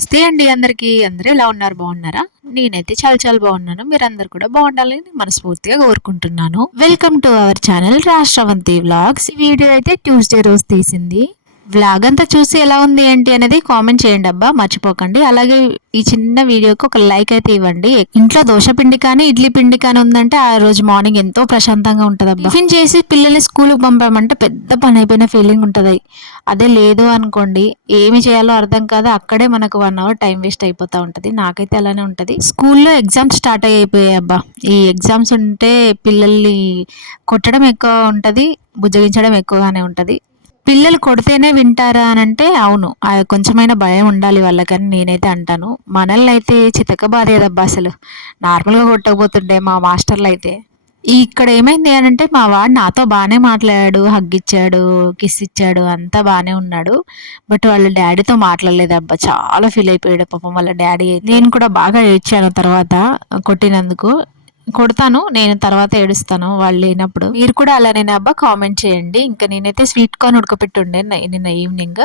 నమస్తే అండి అందరికీ. అందరూ ఎలా ఉన్నారు? బాగున్నారా? నేనైతే చాలా చాలా బాగున్నాను. మీరందరూ కూడా బాగుండాలని మనస్ఫూర్తిగా కోరుకుంటున్నాను. వెల్కమ్ టు అవర్ ఛానల్ రాష్ట్రవంతి వ్లాగ్స్. ఈ వీడియో అయితే ట్యూస్డే రోజు తీసింది. వ్లాగ్ అంతా చూసి ఎలా ఉంది ఏంటి అనేది కామెంట్ చేయండి అబ్బా, మర్చిపోకండి. అలాగే ఈ చిన్న వీడియోకి ఒక లైక్ అయితే ఇవ్వండి. ఇంట్లో దోశ పిండి కానీ ఇడ్లీ పిండి కానీ ఉందంటే ఆ రోజు మార్నింగ్ ఎంతో ప్రశాంతంగా ఉంటుంది అబ్బా. టిఫిన్ చేసి పిల్లల్ని స్కూల్కి పంపామంటే పెద్ద పని అయిపోయిన ఫీలింగ్ ఉంటుంది. అదే లేదు అనుకోండి, ఏమి చేయాలో అర్థం కాదు. అక్కడే మనకు 1 అవర్ టైం వేస్ట్ అయిపోతూ ఉంటుంది. నాకైతే అలానే ఉంటుంది. స్కూల్లో ఎగ్జామ్స్ స్టార్ట్ అయిపోయాయి అబ్బా. ఈ ఎగ్జామ్స్ ఉంటే పిల్లల్ని కొట్టడం ఎక్కువ ఉంటుంది, బుజ్జగించడం ఎక్కువగానే ఉంటుంది. పిల్లలు కొడితేనే వింటారా అని అంటే అవును, కొంచెమైనా భయం ఉండాలి వాళ్ళకని నేనైతే అంటాను. మనల్ని అయితే చితకబాదేదబ్బా అసలు. నార్మల్గా కొట్టకపోతుండే మా మాస్టర్లు అయితే. ఇక్కడ ఏమైంది అని అంటే మా వాడు నాతో బాగానే మాట్లాడాడు, హగ్ ఇచ్చాడు, కిస్ ఇచ్చాడు, అంతా బాగానే ఉన్నాడు. బట్ వాళ్ళ డాడీతో మాట్లాడలేదబ్బా. చాలా ఫీల్ అయిపోయాడు పాపం వాళ్ళ డాడీ. నేను కూడా బాగా ఏడ్చాను తర్వాత కొట్టినందుకు. కొడతాను నేను, తర్వాత ఏడుస్తాను వాళ్ళు లేనప్పుడు. మీరు కూడా అలానే అబ్బా, కామెంట్ చేయండి. ఇంకా నేనైతే స్వీట్ కార్న్ ఉడకపెట్టుండే నిన్న ఈవినింగ్,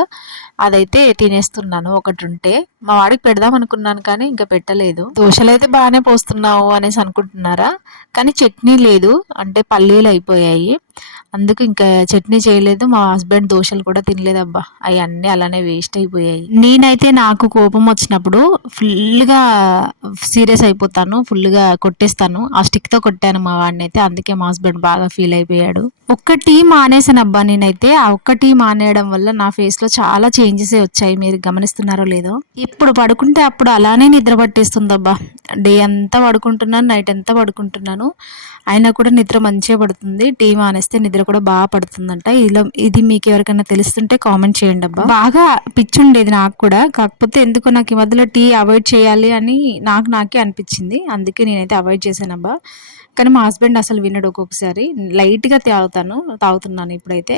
అదైతే తినేస్తున్నాను. ఒకటి ఉంటే మా వాడికి పెడదాం అనుకున్నాను కానీ ఇంకా పెట్టలేదు. దోశలు అయితే బాగానే పోస్తున్నావు అనేసి అనుకుంటున్నారా? కానీ చట్నీ లేదు, అంటే పల్లీలు అయిపోయాయి, అందుకు ఇంకా చట్నీ చేయలేదు. మా హస్బెండ్ దోశలు కూడా తినలేదబ్బా, అవి అన్నీ అలానే వేస్ట్ అయిపోయాయి. నేనైతే నాకు కోపం వచ్చినప్పుడు ఫుల్గా సీరియస్ అయిపోతాను, ఫుల్గా కొట్టేస్తాను. ఆ స్టిక్తో కొట్టాను మా వాడిని అయితే, అందుకే మా హస్బెండ్ బాగా ఫీల్ అయిపోయాడు. ఒక్క టీ మానేసాను అబ్బా నేనైతే. ఆ ఒక్క టీ మానేయడం వల్ల నా ఫేస్లో చాలా చేంజెస్ వచ్చాయి. మీరు గమనిస్తున్నారో లేదో. ఇప్పుడు పడుకుంటే అప్పుడు అలానే నిద్ర పట్టేస్తుందబ్బా. డే అంతా పడుకుంటున్నాను, నైట్ అంతా పడుకుంటున్నాను, అయినా కూడా నిద్ర మంచిగా పడుతుంది. టీ మానేస్తే నిద్ర కూడా బాగా పడుతుందంట. ఇది మీకు ఎవరికైనా తెలుస్తుంటే కామెంట్ చేయండి అబ్బా. బాగా పిచ్చి ఉండేది నాకు కూడా, కాకపోతే ఎందుకో నాకు ఈ మధ్యలో టీ అవాయిడ్ చేయాలి అని నాకే అనిపించింది. అందుకే నేనైతే అవాయిడ్ చేశాను అబ్బా. కానీ మా హస్బెండ్ అసలు వినడు. ఒక్కొక్కసారి లైట్గా తాగుతున్నాను ఇప్పుడైతే.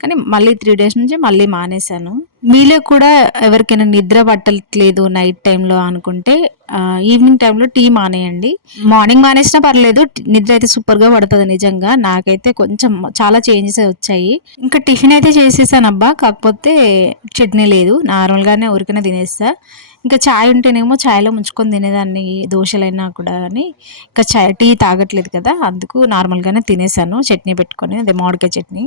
కానీ మళ్ళీ 3 డేస్ నుంచి మళ్ళీ మానేశాను. మీలో కూడా ఎవరికైనా నిద్ర పట్టట్లేదు నైట్ టైంలో అనుకుంటే ఈవినింగ్ టైంలో టీ మానేయండి. మార్నింగ్ మానేసినా పర్లేదు, నిద్ర అయితే సూపర్గా పడుతుంది నిజంగా. నాకైతే కొంచెం చాలా చేంజెస్ వచ్చాయి. ఇంకా టిఫిన్ అయితే చేసేసాను అబ్బా, కాకపోతే చట్నీ లేదు, నార్మల్గానే ఊరికనే తినేస్తా. ఇంకా చాయ్ ఉంటేనేమో చాయ్లో ముంచుకొని తినేదాన్ని, దోశలైనా కూడా. అని ఇంకా టీ తాగట్లేదు కదా, అందుకు నార్మల్గానే తినేసాను చట్నీ పెట్టుకొని, అదే మామిడికాయ చట్నీ.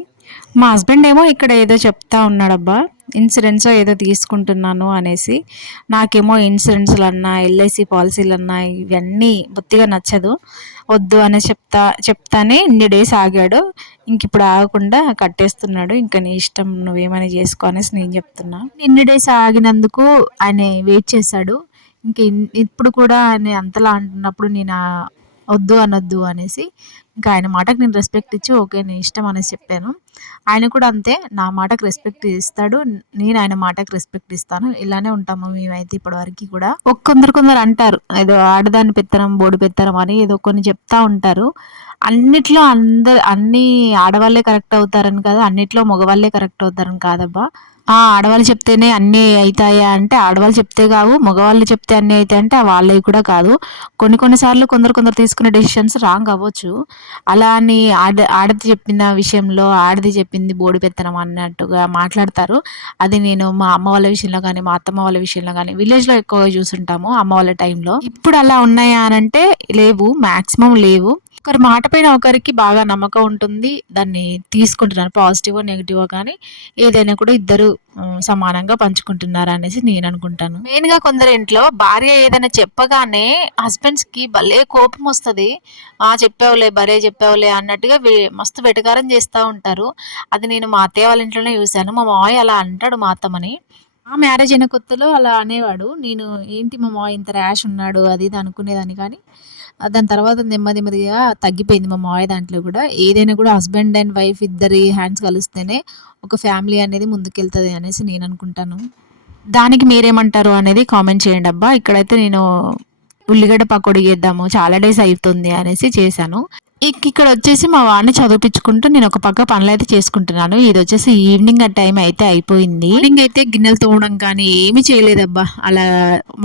మా హస్బెండ్ ఏమో ఇక్కడ ఏదో చెప్తా ఉన్నాడబ్బా, ఇన్సూరెన్స్ ఏదో తీసుకుంటున్నాను అనేసి. నాకేమో ఇన్సూరెన్స్లు అన్నా ఎల్ఐసి పాలసీలు అన్నా ఇవన్నీ బొత్తిగా నచ్చదు. వద్దు అని చెప్తానే ఇన్ని డేస్ ఆగాడు. ఇంక ఇప్పుడు ఆగకుండా కట్టేస్తున్నాడు. ఇంకా నీ ఇష్టం, నువ్వేమైనా చేసుకో అనేసి నేను చెప్తున్నా. ఇన్ని డేస్ ఆగినందుకు ఆయన వెయిట్ చేశాడు. ఇంక ఇప్పుడు కూడా ఆయన అంతలా అంటున్నప్పుడు నేను వద్దు అనొద్దు అనేసి ఇంకా ఆయన మాటకు నేను రెస్పెక్ట్ ఇచ్చి ఓకే నీ ఇష్టం అనేసి చెప్పాను. ఆయన కూడా అంతే, నా మాటకు రెస్పెక్ట్ ఇస్తాడు, నేను ఆయన మాటకు రెస్పెక్ట్ ఇస్తాను. ఇలానే ఉంటాము మేమైతే ఇప్పటివరకు కూడా. కొందరు అంటారు ఏదో ఆడదాని పెత్తనం బోడి పెత్తనం అని ఏదో కొన్ని చెప్తా ఉంటారు. అన్నిట్లో అన్ని ఆడవాళ్ళే కరెక్ట్ అవుతారని కాదు, అన్నిట్లో మగవాళ్ళే కరెక్ట్ అవుతారని కాదబ్బా. ఆడవాళ్ళు చెప్తేనే అన్నీ అవుతాయా అంటే ఆడవాళ్ళు చెప్తే కావు, మగవాళ్ళు చెప్తే అన్నీ అవుతాయి అంటే వాళ్ళవి కూడా కాదు. కొన్నిసార్లు కొందరు తీసుకునే డెసిషన్స్ రాంగ్ అవ్వచ్చు. అలా అని ఆడది చెప్పిన విషయంలో ఆడది చెప్పింది బోడి పెత్తనం అన్నట్టుగా మాట్లాడతారు. అది నేను మా అమ్మ వాళ్ళ విషయంలో కానీ మా అత్తమ్మ వాళ్ళ విషయంలో కానీ విలేజ్లో ఎక్కువగా చూసుంటాము అమ్మ వాళ్ళ టైంలో. ఇప్పుడు అలా ఉన్నాయా అని అంటే లేవు, మ్యాక్సిమం లేవు. ఒకరి మాట పైన ఒకరికి బాగా నమ్మకం ఉంటుంది, దాన్ని తీసుకుంటున్నారు పాజిటివ్ నెగిటివ్ కానీ ఏదైనా కూడా ఇద్దరు సమానంగా పంచుకుంటున్నారు అనేసి నేను అనుకుంటాను. మెయిన్గా కొందరు ఇంట్లో భార్య ఏదైనా చెప్పగానే హస్బెండ్స్కి భలే కోపం వస్తుంది. చెప్పావులే అన్నట్టుగా మస్తు వెటకారం చేస్తూ ఉంటారు. అది నేను మా అత్తయ్య వాళ్ళ ఇంట్లోనే చూశాను. మా మావయ్య అలా అంటాడు మా అత్తమ్మని. మ్యారేజ్ అయిన కొత్తలో అలా అనేవాడు. నేను ఏంటి మా మావయ్య ఇంత ర్యాష్ ఉన్నాడు అది ఇది అనుకునేదాన్ని, కానీ దాని తర్వాత నెమ్మదిగా తగ్గిపోయింది మా మావయ్య దాంట్లో కూడా. ఏదైనా కూడా హస్బెండ్ అండ్ వైఫ్ ఇద్దరి హ్యాండ్స్ కలిస్తేనే ఒక ఫ్యామిలీ అనేది ముందుకెళ్తుంది అనేసి నేను అనుకుంటాను. దానికి మీరేమంటారు అనేది కామెంట్ చేయండి అబ్బా. ఇక్కడైతే నేను ఉల్లిగడ్డ పకోడీ చేద్దాము, చాలా డేస్ అవుతుంది అనేసి చేశాను. ఇక్కడ వచ్చేసి మా వాడిని చదివించుకుంటూ నేను ఒక పక్క పనులు అయితే చేసుకుంటున్నాను. ఇది వచ్చేసి ఈవినింగ్ టైం అయితే అయిపోయింది. ఈవినింగ్ అయితే గిన్నెలు తోమడం కానీ ఏమీ చేయలేదబ్బా. అలా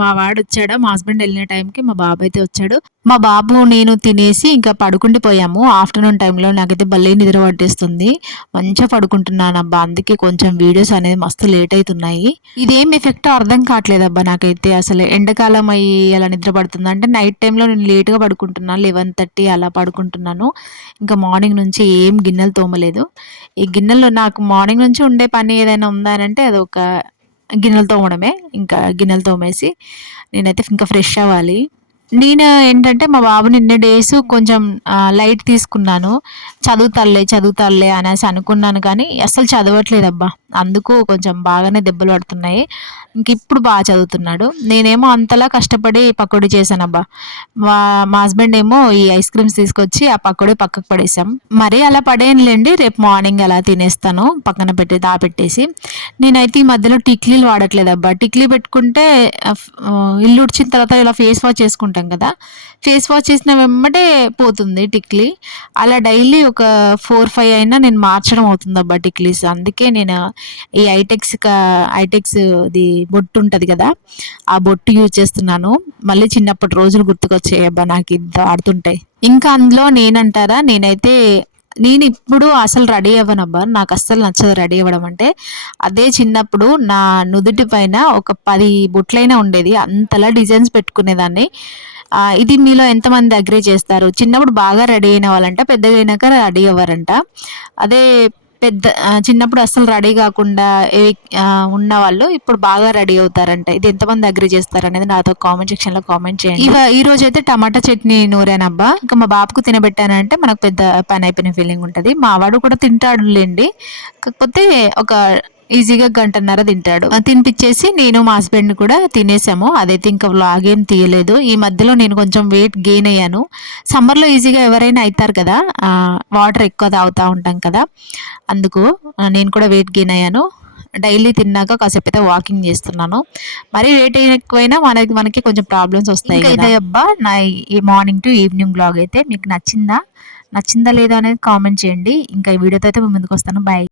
మా వాడు వచ్చాడు, మా హస్బెండ్ వెళ్ళిన టైంకి మా బాబు అయితే వచ్చాడు. మా బాబు నేను తినేసి ఇంకా పడుకుండిపోయాము. ఆఫ్టర్నూన్ టైంలో నాకైతే భలే నిద్ర పట్టేస్తుంది. మంచిగా పడుకుంటున్నానబ్బా. అందుకే కొంచెం వీడియోస్ అనేది మస్తు లేట్ అవుతున్నాయి. ఇదేం ఎఫెక్టో అర్థం కావట్లేదబ్బా నాకైతే. అసలు ఎండాకాలం అయ్యి అలా నిద్ర పడుతుంది. అంటే నైట్ టైంలో నేను లేట్గా పడుకుంటున్నాను. 11:30 అలా పడుకుంటున్నాను. ఇంకా మార్నింగ్ నుంచి ఏం గిన్నెలు తోమలేదు. ఈ గిన్నెలు నాకు మార్నింగ్ నుంచి ఉండే పని ఏదైనా ఉందా అంటే అదొక గిన్నెలు తోమడమే. ఇంకా గిన్నెలు తోమేసి నేనైతే ఇంకా ఫ్రెష్ అవ్వాలి. నేను ఏంటంటే మా బాబుని ఇన్ని డేస్ కొంచెం లైట్ తీసుకున్నాను. చదువుతాడులే అనేసి అనుకున్నాను కానీ అస్సలు చదవట్లేదబ్బా. అందుకు కొంచెం బాగానే దెబ్బలు పడుతున్నాయి. ఇంక ఇప్పుడు బాగా చదువుతున్నాడు. నేనేమో అంతలా కష్టపడి పకోడీ చేశానబ్బా. మా మా హస్బెండ్ ఏమో ఈ ఐస్ క్రీమ్స్ తీసుకొచ్చి ఆ పకోడీ పక్కకు పడేసాం. మరీ అలా పడేయనులేండి. రేపు మార్నింగ్ అలా తినేస్తాను పక్కన పెట్టి దాపెట్టేసి. నేనైతే ఈ మధ్యలో టిక్లీలు వాడట్లేదబ్బా. టిక్లీ పెట్టుకుంటే ఇల్లు ఉడిచిన తర్వాత ఇలా ఫేస్ వాష్ చేసుకుంటాం కదా, ఫేస్ వాష్ చేసిన వెంబడే పోతుంది టిక్లీ. అలా డైలీ ఒక 4-5 అయినా నేను మార్చడం అవుతుందబ్బా టిక్లీస్. అందుకే నేను ఈ ఐటెక్స్ది బొట్టు ఉంటుంది కదా, ఆ బొట్టు యూజ్ చేస్తున్నాను. మళ్ళీ చిన్నప్పటి రోజులు గుర్తుకొచ్చాయబ్బా నాకు ఇది ఆడుతుంటాయి. ఇంకా అందులో నేనంటారా, నేను ఇప్పుడు అసలు రెడీ అవ్వనబ్బా. నాకు అస్సలు నచ్చదు రెడీ అవ్వడం అంటే. అదే చిన్నప్పుడు నా నుదుటి పైన ఒక 10 బొట్లైనా ఉండేది. అంతలా డిజైన్స్ పెట్టుకునేదాన్ని. ఇది మీలో ఎంతమంది అగ్రీ చేస్తారు? చిన్నప్పుడు బాగా రెడీ అయిన వాళ్ళంట, పెద్దగా అయినాక రెడీ అవ్వరంట. అదే చిన్నప్పుడు అస్సలు రెడీ కాకుండా ఉన్నవాళ్ళు ఇప్పుడు బాగా రెడీ అవుతారంట. ఇది ఎంతమంది అగ్రీ చేస్తారు అనేది నాతో కామెంట్ సెక్షన్లో కామెంట్ చేయండి. ఈ రోజు అయితే టమాటా చట్నీ నూరానబ్బా. ఇంకా మా బాబుకు తినబెట్టానంటే మనకు పెద్ద పని అయిపోయిన ఫీలింగ్ ఉంటుంది. మా వాడు కూడా తింటాడులేండి. కాకపోతే ఒక ఈజీగా 1:30 తింటాడు. తినిపించేసి నేను మా హస్బెండ్ కూడా తినేసాము. అదైతే ఇంకా వ్లాగ్ ఏం తీయలేదు. ఈ మధ్యలో నేను కొంచెం వెయిట్ గెయిన్ అయ్యాను. సమ్మర్లో ఈజీగా ఎవరైనా అవుతారు కదా, వాటర్ ఎక్కువ తాగుతూ ఉంటాం కదా, అందుకు నేను కూడా వెయిట్ గెయిన్ అయ్యాను. డైలీ తిన్నాక కాసేపు అయితే వాకింగ్ చేస్తున్నాను. మరీ వెయిట్ ఎక్కువైనా మనకి కొంచెం ప్రాబ్లమ్స్ వస్తాయి. ఇంకా ఇదే అబ్బా నా ఈ మార్నింగ్ టు ఈవినింగ్ బ్లాగ్ అయితే. మీకు నచ్చిందా లేదా అనేది కామెంట్ చేయండి. ఇంకా ఈ వీడియోతో అయితే ముందుకు వస్తాను. బాయ్.